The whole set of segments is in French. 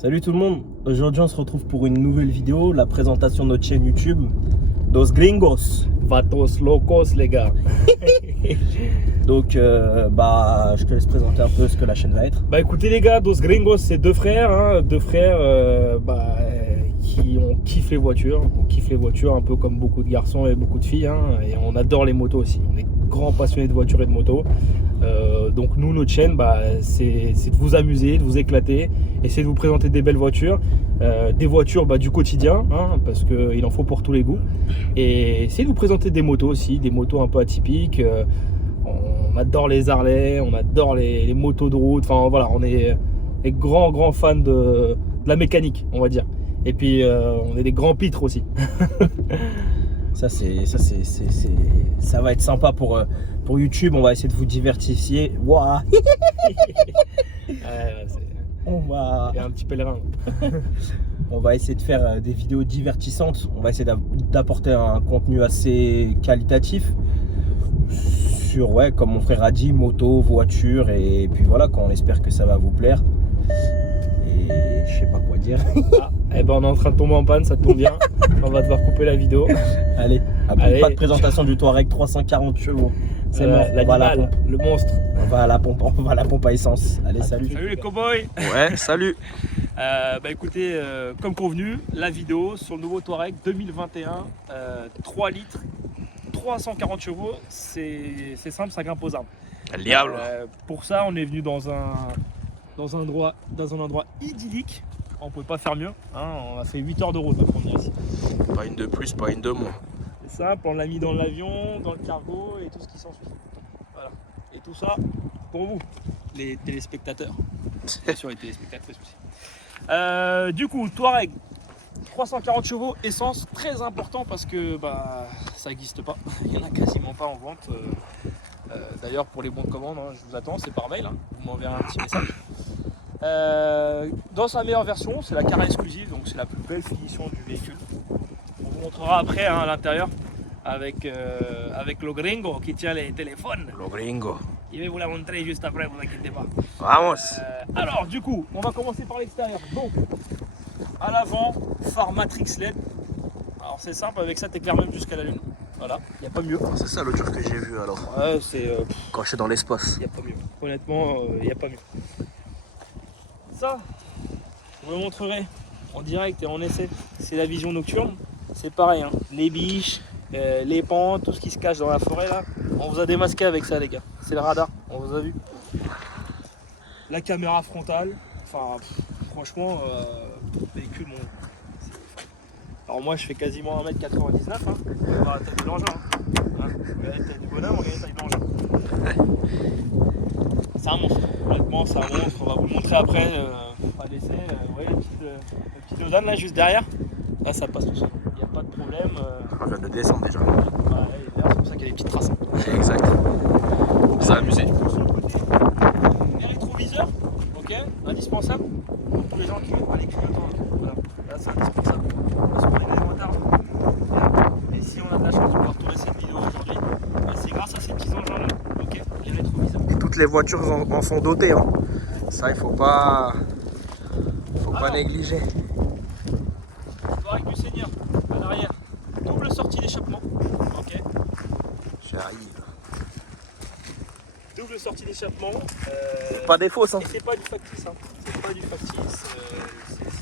Salut tout le monde, aujourd'hui on se retrouve pour une nouvelle vidéo, la présentation de notre chaîne YouTube Dos Gringos. Vatos locos les gars. Donc je te laisse présenter un peu ce que la chaîne va être. Bah écoutez les gars, Dos Gringos c'est deux frères, qui on kiffe les voitures. On kiffe les voitures un peu comme beaucoup de garçons et beaucoup de filles, et on adore les motos aussi. On est grands passionnés de voitures et de motos. Donc nous, notre chaîne, c'est de vous amuser, de vous éclater, essayer de vous présenter des belles voitures, des voitures du quotidien, parce qu'il en faut pour tous les goûts, et essayer de vous présenter des motos aussi, des motos un peu atypiques. On adore les Harley, on adore les motos de route, enfin voilà, on est des grands fans de la mécanique, on va dire. Et puis on est des grands pitres aussi. Ça va être sympa pour YouTube, on va essayer de vous diversifier. Wow. Il y a un petit pèlerin. On va essayer de faire des vidéos divertissantes, on va essayer d'apporter un contenu assez qualitatif sur, comme mon frère a dit, moto, voiture, et puis voilà, on espère que ça va vous plaire. Et je sais pas quoi dire. On est en train de tomber en panne, ça tombe bien. On va devoir couper la vidéo. Allez, pas de présentation du Touareg 340 chevaux. C'est mort, l'animal, le monstre. On va à la pompe à essence. Allez, salut. Salut les cowboys. Ouais, salut. Écoutez, comme convenu, la vidéo sur le nouveau Touareg 2021, 3 litres, 340 chevaux, c'est simple, ça grimpe aux arbres. Le diable. Pour ça, on est venu dans un endroit idyllique. On ne pouvait pas faire mieux. On a fait 8 heures de route pour venir ici. Pas une de plus, pas une de moins. C'est simple, on l'a mis dans l'avion, dans le cargo et tout ce qui s'ensuit. Voilà. Et tout ça pour vous, les téléspectateurs. Bien sûr, les téléspectatrices aussi. Du coup, Touareg, 340 chevaux, essence, très important parce que ça n'existe pas. Il n'y en a quasiment pas en vente. D'ailleurs, pour les bons de commande, je vous attends, c'est par mail. Vous m'enverrez un petit message. Dans sa meilleure version, c'est la Carrera exclusive, donc c'est la plus belle finition du véhicule. On vous montrera après à l'intérieur avec le gringo qui tient les téléphones. Le gringo. Je vais vous la montrer juste après, vous inquiétez pas. Vamos. Alors du coup, on va commencer par l'extérieur. Donc, à l'avant, phare Matrix LED. Alors c'est simple, avec ça t'éclaires même jusqu'à la lune. Voilà, il n'y a pas mieux. C'est ça l'autre jour que j'ai vu alors. Ouais, c'est... Quand je suis dans l'espace. Il n'y a pas mieux. Honnêtement, il n'y a pas mieux. Ça, je vous le montrerai en direct et en essai. C'est la vision nocturne. C'est pareil, les biches, les pans, tout ce qui se cache dans la forêt là. On vous a démasqué avec ça les gars. C'est le radar, on vous a vu. La caméra frontale. Enfin, franchement, le véhicule, alors moi je fais quasiment 1m99. On va voir la taille de l'engin. La taille du bonhomme, on regarde la taille de l'engin. C'est un monstre, honnêtement c'est un monstre, on va vous le montrer après, à l'essai. Vous voyez la petite Lausanne là juste derrière, là ça passe tout seul, il n'y a pas de problème. Je viens de descendre déjà. D'ailleurs c'est pour ça qu'il y a des petites traces. Exact. C'est amusé. Sur le côté, les rétroviseurs, ok, indispensable, pour tous les gens qui n'ont pas les clignotants, voilà, là c'est indispensable, parce qu'on est des retards. Et si on a de la chance de pouvoir tourner cette vidéo aujourd'hui, c'est grâce à ces petits engins là, ok, les rétroviseurs. Toutes les voitures en sont dotées. Ça, il faut pas négliger. Touareg du Seigneur, à l'arrière, double sortie d'échappement, ok. J'arrive. Double sortie d'échappement. Pas des fausses. Et c'est pas du factice, c'est pas du factice,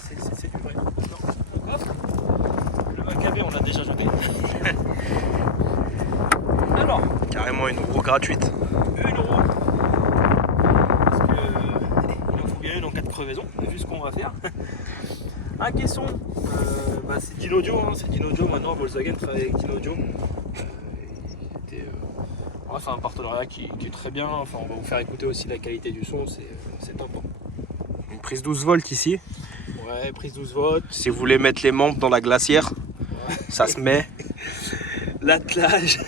c'est du vrai. D'accord. Le AKB on l'a déjà jeté. Alors. Carrément une roue gratuite. Une roue. Parce que il en faut bien une en cas de crevaison, vu ce qu'on va faire. Un caisson, c'est Dynaudio, c'est Dynaudio maintenant, Volkswagen travaille avec Dynaudio. C'est un partenariat qui est très bien, on va vous faire écouter aussi la qualité du son, c'est top. Une prise 12 volts ici. Ouais, prise 12 volts. Si vous voulez mettre les membres dans la glacière, ça se met. L'attelage,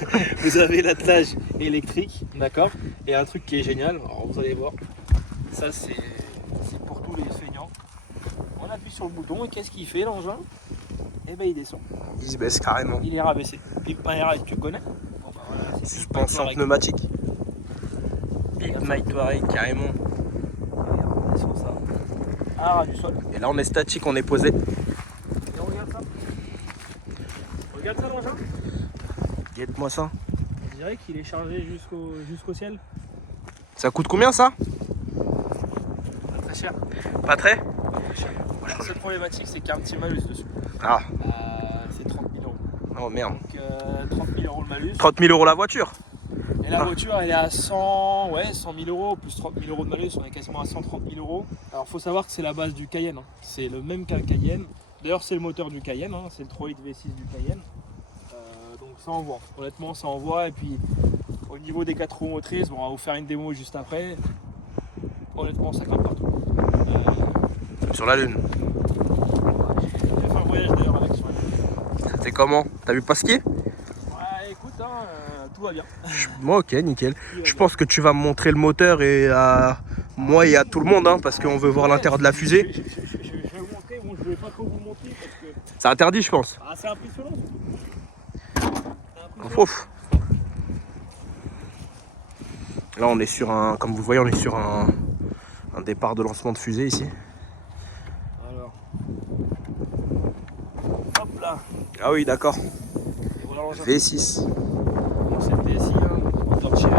vous avez l'attelage électrique, d'accord. Et un truc qui est génial, alors vous allez voir, ça c'est pour tous les feignants. On appuie sur le bouton et qu'est-ce qu'il fait l'engin? Et il descend. Il se baisse carrément. Il est rabaissé. Big Panerai, tu connais? Voilà, suspension pneumatique. Big My Touareg carrément. Et on descend ça. à ras du sol. Et là on est statique, on est posé. Et regarde ça. Regarde ça l'engin. Guette-moi ça. On dirait qu'il est chargé jusqu'au ciel. Ça coûte combien ça? Pas très cher. Pas très? Pas très cher. La seule problématique c'est qu'il y a un petit malus dessus. Ah. C'est 30 000 €. Oh merde. Donc 30 000 € le malus. 30 000 € la voiture. Et la voiture elle est à 100 000 € plus 30 000 € de malus, on est quasiment à 130 000 €. Alors faut savoir que c'est la base du Cayenne, hein. C'est le même qu'un Cayenne. D'ailleurs c'est le moteur du Cayenne, hein. C'est le 3 litres V6 du Cayenne. Donc ça envoie, honnêtement ça envoie. Et puis au niveau des 4 roues motrices, bon, on va vous faire une démo juste après. Honnêtement ça grimpe partout. Sur la lune. J'ai fait un voyage d'ailleurs avec sur la lune. C'était comment? T'as vu pas skier? Ouais écoute, hein, tout va bien. Moi ok, nickel. Je pense que tu vas me montrer le moteur et à moi et à tout le monde, hein, parce qu'on veut voir l'intérieur de la fusée. Je vais vous montrer, bon je ne vais pas trop vous montrer parce que C'est interdit je pense. c'est impressionnant. Ouf. Là on est sur un, comme vous le voyez, on est sur un départ de lancement de fusée ici. Alors, hop là. Ah oui d'accord. Et voilà l'engin. V6. Donc c'est le DSI, hein, moteur tiré,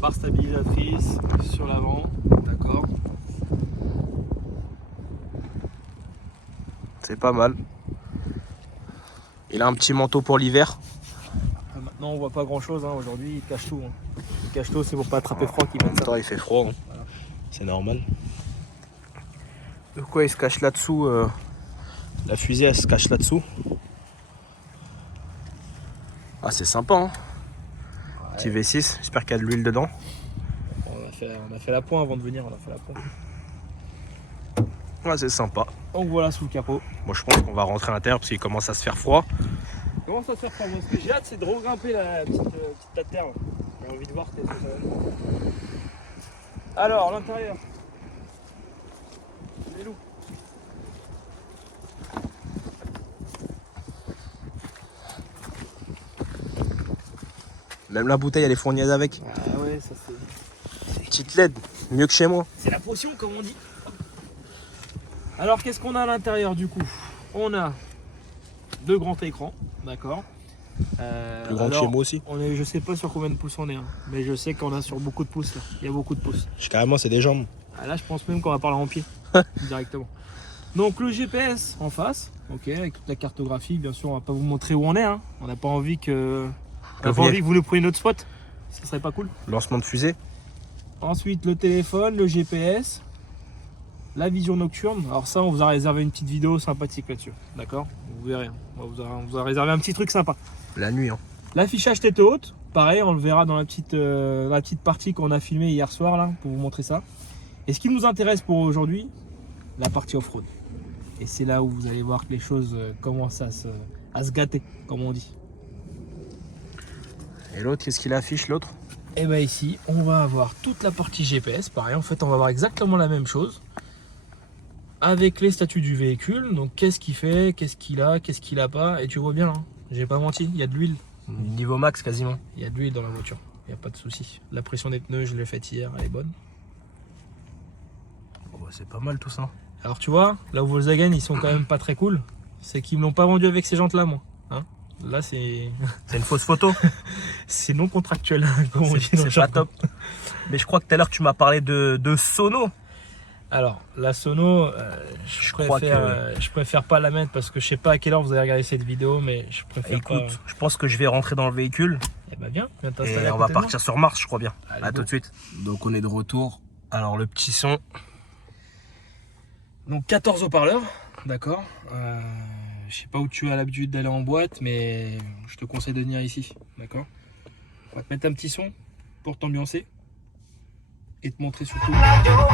barre stabilisatrice sur l'avant, d'accord. C'est pas mal. Il a un petit manteau pour l'hiver. Maintenant on voit pas grand chose, hein. Aujourd'hui il cache tout. Hein. Il cache tout, c'est pour pas attraper froid qu'il met ça. Attends, il fait froid, hein. Voilà. C'est normal. De quoi il se cache là-dessous la fusée elle se cache là-dessous. Ah c'est sympa hein. Ouais. Petit V6, j'espère qu'il y a de l'huile dedans. On a fait la pointe avant de venir, on a fait la pointe. Ouais c'est sympa. Donc voilà sous le capot. Moi je pense qu'on va rentrer à l'intérieur parce qu'il commence à se faire froid. Comment ça se fait froid? Moi ce que j'ai hâte c'est de regrimper la petite tas de terre. J'ai envie de voir ce que ça va donner. Alors l'intérieur. Les loups. Même la bouteille elle est fournie avec. Ah ouais ça c'est... Petite LED, mieux que chez moi. C'est la potion comme on dit. Alors qu'est-ce qu'on a à l'intérieur du coup? On a deux grands écrans, d'accord. Plus grand que chez moi aussi. On est, je sais pas sur combien de pouces on est, hein, mais je sais qu'on a sur beaucoup de pouces là. Il y a beaucoup de pouces. Carrément c'est des jambes. Ah, là je pense même qu'on va parler en pied directement. Donc le GPS en face, ok, avec toute la cartographie, bien sûr on va pas vous montrer où on est, hein. On n'a pas envie que... On n'a pas envie que vous nous preniez notre spot. Ça serait pas cool. Lancement de fusée. Ensuite le téléphone, le GPS, la vision nocturne. Alors ça on vous a réservé une petite vidéo sympathique là-dessus. D'accord. Vous verrez. On vous a réservé un petit truc sympa. La nuit hein. L'affichage tête haute. Pareil on le verra dans la petite partie qu'on a filmée hier soir là. Pour vous montrer ça. Et ce qui nous intéresse pour aujourd'hui, la partie off-road. Et c'est là où vous allez voir que les choses commencent à se gâter, comme on dit. Et l'autre, qu'est-ce qu'il affiche l'autre? Et bien ici, on va avoir toute la partie GPS. Pareil, en fait, on va avoir exactement la même chose. Avec les statuts du véhicule. Donc, qu'est-ce qu'il fait, qu'est-ce qu'il a pas. Et tu vois bien, hein, j'ai pas menti, il y a de l'huile. Niveau max quasiment. Il y a de l'huile dans la voiture, il n'y a pas de souci. La pression des pneus, je l'ai faite hier, elle est bonne. Oh, bah, c'est pas mal tout ça. Alors, tu vois, là où Volkswagen, ils sont quand même pas très cool. C'est qu'ils me l'ont pas vendu avec ces jantes-là, moi. Hein, là, c'est une fausse photo. C'est non contractuel. C'est pas top. Mais je crois que tout à l'heure tu m'as parlé de sono. Alors la sono, je préfère pas la mettre parce que je sais pas à quelle heure vous allez regarder cette vidéo, mais je préfère. Écoute, je pense que je vais rentrer dans le véhicule. Eh ben viens t'installer. Et on va partir sur Mars, je crois bien. Allez, à tout de suite. Donc on est de retour. Alors le petit son. Donc 14 haut-parleurs, d'accord. Je sais pas où tu as l'habitude d'aller en boîte, mais je te conseille de venir ici, d'accord. On va te mettre un petit son pour t'ambiancer et te montrer surtout. Alors,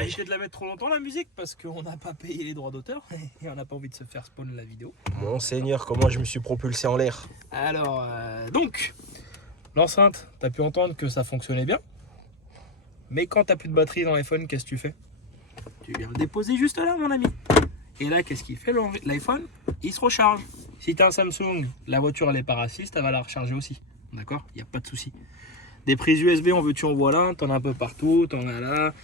éviter de la mettre trop longtemps la musique parce qu'on n'a pas payé les droits d'auteur et on n'a pas envie de se faire spawn la vidéo. Mon Seigneur, comment je me suis propulsé en l'air. Alors, donc, L'enceinte, tu as pu entendre que ça fonctionnait bien. Mais quand tu n'as plus de batterie dans l'iPhone, qu'est-ce que tu fais? Tu viens le déposer juste là, mon ami. Et là, qu'est-ce qu'il fait l'iPhone? Il se recharge. Si tu as un Samsung, la voiture elle est pas raciste, elle va la recharger aussi. D'accord? Il n'y a pas de souci. Des prises USB, on veut tu en vois là, tu en as un peu partout, tu en as là.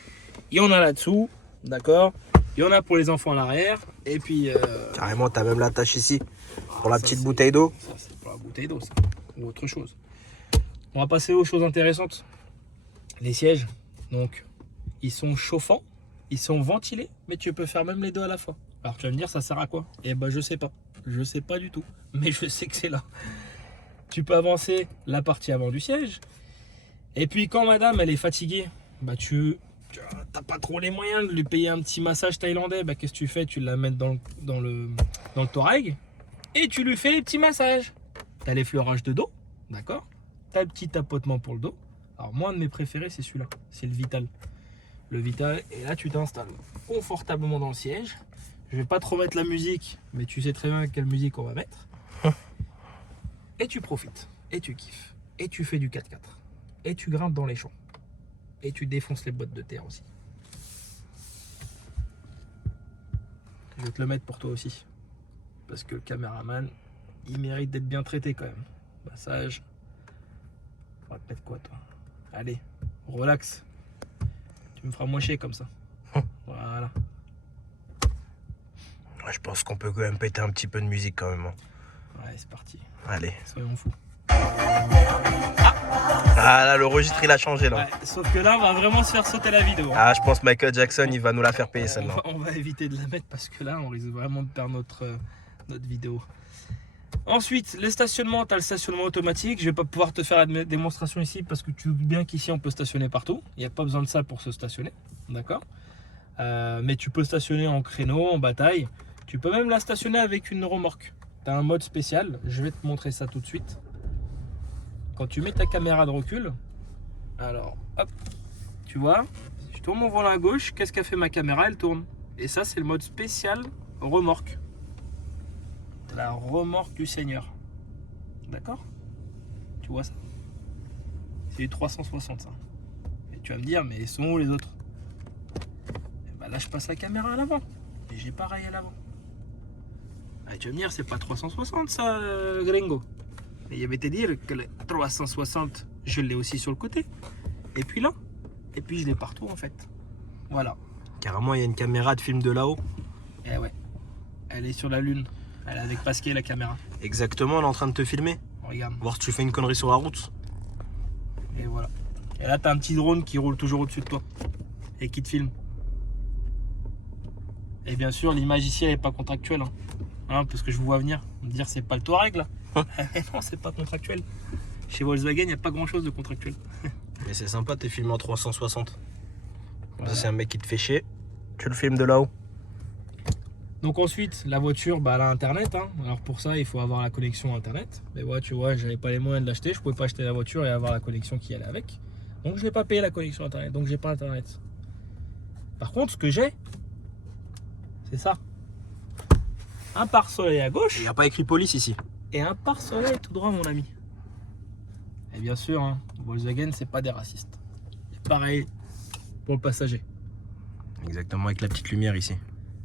Il y en a là-dessous, d'accord? Il y en a pour les enfants à l'arrière. Et puis. Carrément, tu as même la tâche ici pour la ça, petite bouteille d'eau. Ça, c'est pour la bouteille d'eau, ça. Ou autre chose. On va passer aux choses intéressantes. Les sièges, donc, ils sont chauffants, ils sont ventilés, mais tu peux faire même les deux à la fois. Alors tu vas me dire, ça sert à quoi? Eh ben, je sais pas. Je sais pas du tout. Mais je sais que c'est là. Tu peux avancer la partie avant du siège. Et puis, quand madame, elle est fatiguée, bah tu n'as pas trop les moyens de lui payer un petit massage thaïlandais. Bah, qu'est-ce que tu fais? Tu la mets dans le Touareg et tu lui fais les petits massages. Tu as les fleurages de dos, d'accord? Tu as le petit tapotement pour le dos. Alors, moi, un de mes préférés, c'est celui-là. C'est le Vital. Le Vital, et là, tu t'installes confortablement dans le siège. Je vais pas trop mettre la musique, mais tu sais très bien quelle musique on va mettre. Et tu profites, et tu kiffes, et tu fais du 4x4, et tu grimpes dans les champs, et tu défonces les bottes de terre aussi. Je vais te le mettre pour toi aussi, parce que le caméraman, il mérite d'être bien traité quand même. Massage. On va te mettre quoi, toi? Allez, relax. Tu me feras moins chier comme ça. Voilà. Ouais, je pense qu'on peut quand même péter un petit peu de musique quand même. Ouais, c'est parti. Allez. Soyons fous. Ah là, le registre il a changé là. Ouais, sauf que là, on va vraiment se faire sauter la vidéo. Hein. Ah, je pense Michael Jackson, il va nous la faire payer celle-là. On va éviter de la mettre parce que là, on risque vraiment de perdre notre vidéo. Ensuite, les stationnements, tu as le stationnement automatique. Je vais pas pouvoir te faire la démonstration ici parce que tu vois bien qu'ici, on peut stationner partout. Il n'y a pas besoin de ça pour se stationner. D'accord? Mais tu peux stationner en créneau, en bataille. Tu peux même la stationner avec une remorque. Tu as un mode spécial. Je vais te montrer ça tout de suite. Quand tu mets ta caméra de recul, alors hop, tu vois, je tourne mon volant à gauche, qu'est-ce qu'a fait ma caméra? Elle tourne. Et ça, c'est le mode spécial remorque. C'est la remorque du Seigneur. D'accord? Tu vois ça? C'est du 360 ça. Et tu vas me dire, mais ils sont où les autres? Et ben là, je passe la caméra à l'avant. Et j'ai pareil à l'avant. Ah, tu vas me dire, c'est pas 360 ça, gringo. Et il va te dire que le 360, je l'ai aussi sur le côté. Et puis là. Et puis je l'ai partout en fait. Voilà. Carrément, il y a une caméra de film de là-haut. Eh ouais. Elle est sur la lune. Elle est avec Pascal la caméra. Exactement, elle est en train de te filmer. Regarde. Voir si tu fais une connerie sur la route. Et voilà. Et là, tu as un petit drone qui roule toujours au-dessus de toi. Et qui te filme. Et bien sûr, l'image ici, elle n'est pas contractuelle. Hein, parce que je vous vois venir me dire c'est pas le Touareg là. Non, c'est pas contractuel. Chez Volkswagen, il n'y a pas grand chose de contractuel. Mais c'est sympa, t'es filmé en 360. Voilà. C'est un mec qui te fait chier. Tu le filmes de là-haut. Donc ensuite, la voiture, bah, elle a internet. Hein. Alors pour ça, il faut avoir la connexion internet. Mais ouais, tu vois, j'avais pas les moyens de l'acheter. Je pouvais pas acheter la voiture et avoir la connexion qui allait avec. Donc je n'ai pas payé la connexion internet. Donc j'ai pas internet. Par contre, ce que j'ai, c'est ça. Un pare-soleil à gauche. Il n'y a pas écrit police ici. Et un pare-soleil tout droit, mon ami. Et bien sûr, hein, Volkswagen, c'est pas des racistes. Et pareil pour le passager. Exactement, avec la petite lumière ici.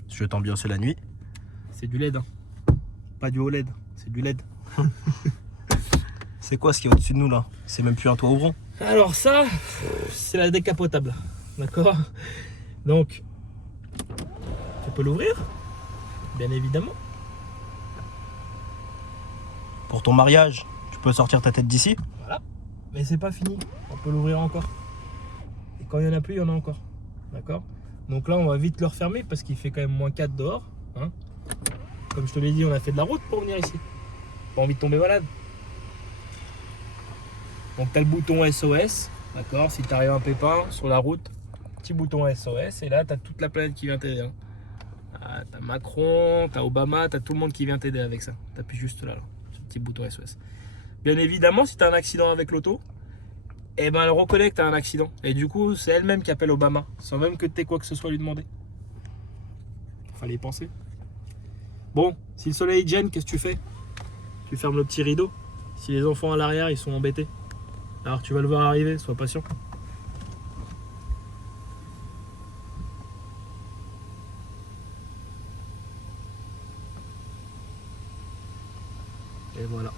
Je t'ambiance la nuit. C'est du LED. Hein. Pas du OLED, c'est du LED. C'est quoi ce qui est au-dessus de nous là? C'est même plus un toit ouvrant. Alors ça, c'est la décapotable. D'accord? Donc, tu peux l'ouvrir, bien évidemment. Pour ton mariage, tu peux sortir ta tête d'ici. Voilà. Mais c'est pas fini. On peut l'ouvrir encore. Et quand il n'y en a plus, il y en a encore. D'accord? Donc là, on va vite le refermer parce qu'il fait quand même moins 4 dehors. Hein. Comme je te l'ai dit, on a fait de la route pour venir ici. Pas envie de tomber malade. Donc tu as le bouton SOS. D'accord? Si tu arrives un pépin sur la route, petit bouton SOS. Et là, tu as toute la planète qui vient t'aider. Hein. Ah, tu as Macron, tu as Obama, tu as tout le monde qui vient t'aider avec ça. Tu appuies juste là, sur le petit bouton SOS. Bien évidemment, si tu as un accident avec l'auto, eh ben, elle reconnaît que tu as un accident. Et du coup, c'est elle-même qui appelle Obama, sans même que tu aies quoi que ce soit à lui demander. Fallait y penser. Bon, si le soleil gêne, qu'est-ce que tu fais? Tu fermes le petit rideau. Si les enfants à l'arrière, ils sont embêtés, Alors tu vas le voir arriver, sois patient. Et voilà.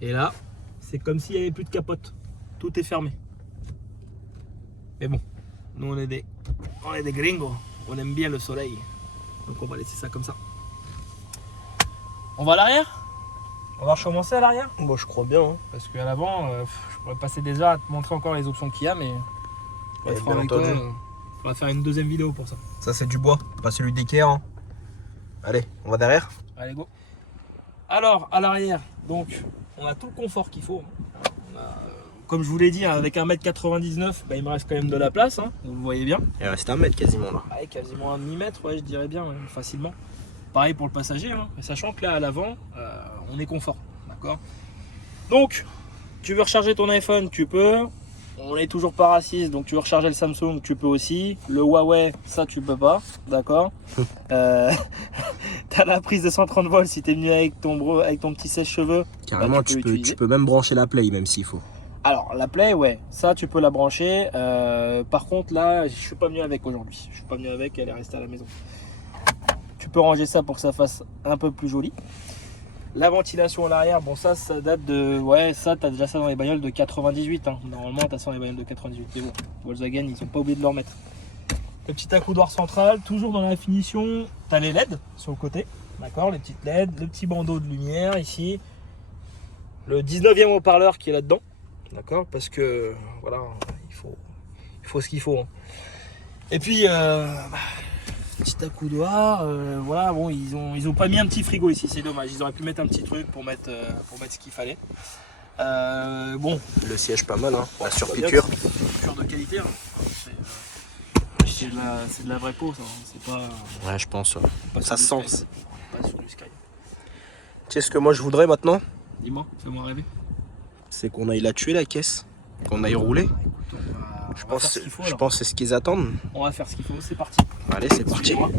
Et là, c'est comme s'il n'y avait plus de capote. Tout est fermé. Mais bon, nous on est des gringos. On aime bien le soleil. Donc on va laisser ça comme ça. On va à l'arrière? On va recommencer à l'arrière? Bon, je crois bien. Hein. Parce qu'à l'avant, je pourrais passer des heures à te montrer encore les options qu'il y a, mais on Ouais, va bien avec toi, entendu. on va faire une deuxième vidéo pour ça. Ça, c'est du bois, pas celui d'Ikea. Hein. Allez, on va derrière. Allez, go. Alors, à l'arrière, donc, on a tout le confort qu'il faut. On a, comme je vous l'ai dit, avec 1m99, bah, il me reste quand même de la place, hein, vous le voyez bien. Il reste 1 mètre quasiment là. Ouais, quasiment un demi-mètre, ouais, je dirais bien, facilement. Pareil pour le passager, hein, sachant que là, à l'avant, on est confort, d'accord. Donc, tu veux recharger ton iPhone, tu peux. On est toujours par assise, donc tu veux recharger le Samsung, tu peux aussi. Le Huawei, ça tu peux pas, d'accord. T'as la prise de 130 volts si t'es venu avec ton petit sèche-cheveux. Carrément, bah, tu peux même brancher la Play, même s'il faut. Alors, la Play, ouais, ça tu peux la brancher. Par contre, là, je suis pas venu avec aujourd'hui. Je suis pas venu avec, elle est restée à la maison. Tu peux ranger ça pour que ça fasse un peu plus joli. La ventilation à l'arrière, bon ça date de... Ouais, ça t'as déjà ça dans les bagnoles de 98. Hein. Normalement t'as ça dans les bagnoles de 98. Mais bon, Volkswagen, ils ont pas oublié de le remettre. Le petit accoudoir central, toujours dans la finition. T'as les LED sur le côté, d'accord, les petites LED, le petit bandeau de lumière ici. Le 19e haut-parleur qui est là-dedans, d'accord, parce que voilà, il faut ce qu'il faut. Hein. Et puis... petit accoudoir, voilà, bon, ils ont pas mis un petit frigo ici, c'est dommage. Ils auraient pu mettre un petit truc pour mettre ce qu'il fallait. Bon, Le siège pas mal, hein. La surpiqûre. surpiqûre de qualité. Hein. C'est de la vraie peau, ça. Hein. C'est pas. Ouais, je pense. Pas Ça sur se du sent. Sky. Pas sur du Sky. Tu sais ce que moi je voudrais maintenant? Dis-moi, fais-moi rêver. C'est qu'on aille la tuer la caisse. Qu'on aille rouler. Écoute, on va faire ce qu'il faut, Je alors. pense que c'est ce qu'ils attendent. On va faire ce qu'il faut, c'est parti. Allez, c'est parti. Suivez-moi.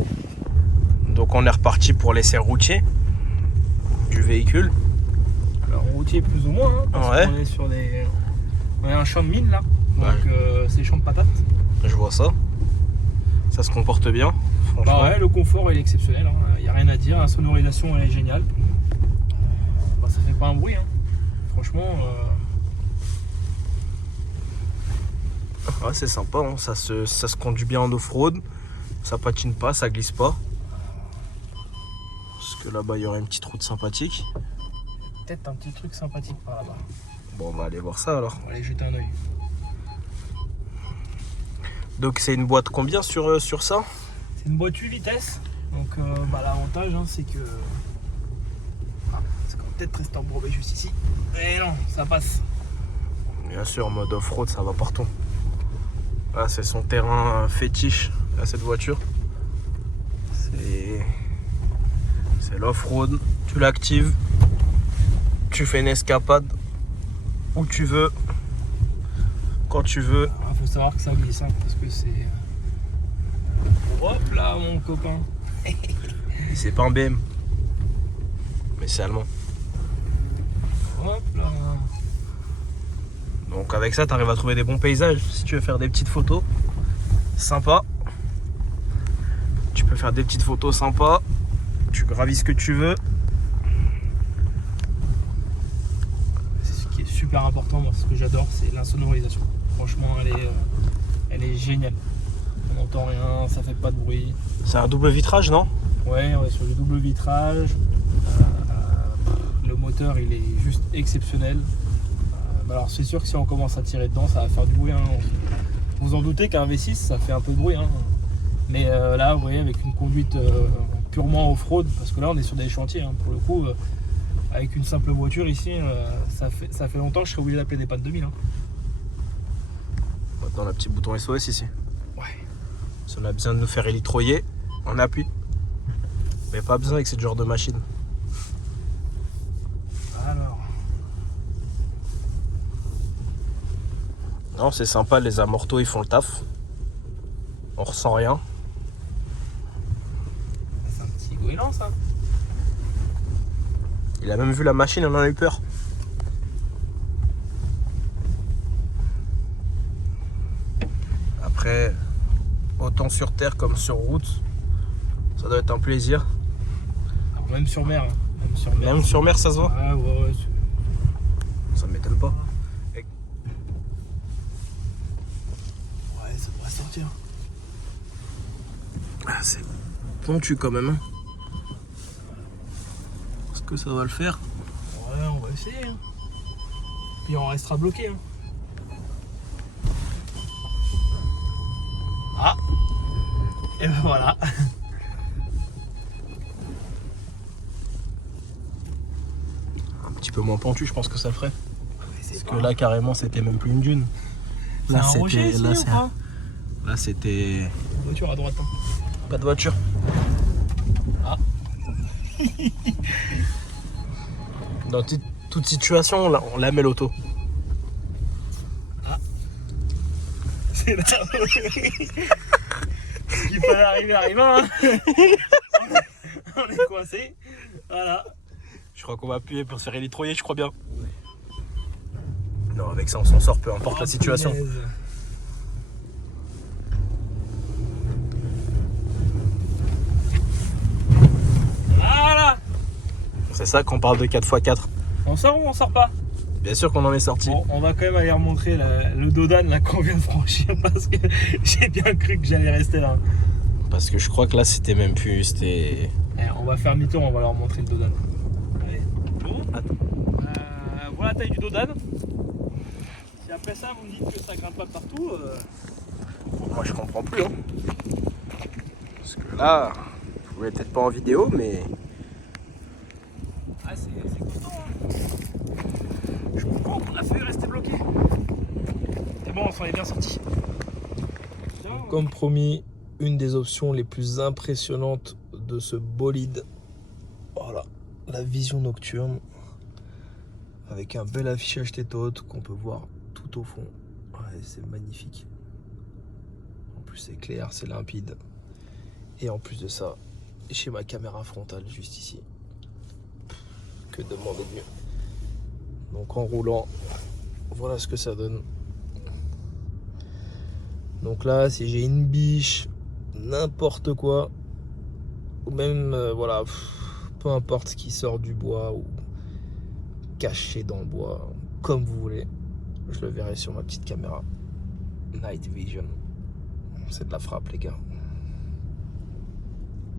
Donc on est reparti pour l'essai routier du véhicule. Alors, routier plus ou moins, hein, parce Ouais. qu'on est sur des. On est un champ de mine là, donc c'est champ de patates. Je vois ça. Ça se comporte bien, franchement. Bah ouais, le confort il est exceptionnel, il n'y a rien à dire, la sonorisation elle est géniale. Bah, ça fait pas un bruit, hein. Franchement. Ouais, c'est sympa, hein. Ça se conduit bien en off-road. Ça patine pas, ça glisse pas. Parce que là-bas il y aurait une petite route sympathique. Peut-être un petit truc sympathique par là-bas. Bon, on va aller voir ça alors. On va aller jeter un oeil. Donc c'est une boîte combien sur ça? C'est une boîte 8 vitesses. Donc bah, l'avantage hein, c'est que. Ah, c'est quand même peut-être rester embourbé juste ici. Mais non, ça passe. Bien sûr, en mode off-road, ça va partout. Là, c'est son terrain fétiche à cette voiture. C'est l'off-road. Tu l'actives. Tu fais une escapade où tu veux, quand tu veux. Il faut savoir que ça glisse hein, parce que c'est. Hop là, mon copain. Et c'est pas un BM, mais c'est allemand. Hop là. Donc avec ça, tu arrives à trouver des bons paysages. Si tu veux faire des petites photos sympas, tu peux faire des petites photos sympas. Tu gravis ce que tu veux. C'est ce qui est super important, moi, ce que j'adore, c'est l'insonorisation. Franchement, elle est géniale. On n'entend rien, ça fait pas de bruit. C'est un double vitrage, non? Ouais, sur le double vitrage. Le moteur, il est juste exceptionnel. Alors, c'est sûr que si on commence à tirer dedans, ça va faire du bruit. Hein. Vous en doutez qu'un V6, ça fait un peu de bruit. Hein. Mais là, vous voyez, avec une conduite purement off-road, parce que là, on est sur des chantiers. Hein. Pour le coup, avec une simple voiture ici, ça fait longtemps que je serais obligé d'appeler des pannes 2000. Hein. Maintenant, le petit bouton SOS ici. Ouais. Si on a besoin de nous faire élitroyer, on appuie. Mais pas besoin avec ce genre de machine. Alors. Non, c'est sympa, les amortos ils font le taf. On ressent rien. C'est un petit goéland ça. Il a même vu la machine, on en a eu peur. Après, autant sur terre comme sur route, ça doit être un plaisir. Même sur mer. Même sur mer, ça se voit? Ah ouais. Ça m'étonne pas. Ouais, ça devrait sortir. Ah, c'est pointu quand même. Hein. Est-ce que ça va le faire? Ouais, on va essayer. Hein. Puis on restera bloqué. Hein. Ah! Et ben voilà. Un petit peu moins pentu, je pense que ça le ferait. Parce Parce que là, carrément, c'était même plus une dune. là, un rocher ici, Là, c'était. Voiture à droite. Hein. Pas de voiture. Ah. Dans toute situation, on la met l'auto. Ah. C'est là. Il fallait arriver. Hein. On est coincé. Voilà. Je crois qu'on va appuyer pour se faire élitroyer, je crois bien. Non, avec ça, on s'en sort, peu importe la situation. Punaise. Voilà. C'est ça qu'on parle de 4x4. On sort ou on sort pas? Bien sûr qu'on en est sorti. Bon, on va quand même aller remontrer le Dodan là qu'on vient de franchir parce que j'ai bien cru que j'allais rester là. Parce que je crois que là, c'était même plus. C'était. On va faire demi-tour, on va leur montrer le Dodan. Allez. Bon. Voilà la taille du Dodan. Si après ça vous me dites que ça grimpe pas partout. Moi, je comprends plus. Hein. Parce que là, vous voyez peut-être pas en vidéo, mais. Ah, c'est costaud. Hein. Je comprends qu'on a fait rester bloqué. C'est bon, on s'en est bien sorti. Comme promis, une des options les plus impressionnantes de ce bolide. Voilà, la vision nocturne. Avec un bel affichage tête haute qu'on peut voir tout au fond. Ouais, c'est magnifique. En plus c'est clair, c'est limpide. Et en plus de ça, j'ai ma caméra frontale juste ici. Que demander de mieux. Donc en roulant, voilà ce que ça donne. Donc là, si j'ai une biche, n'importe quoi, ou même, voilà, peu importe ce qui sort du bois ou caché dans le bois, comme vous voulez, je le verrai sur ma petite caméra Night Vision. C'est de la frappe, les gars.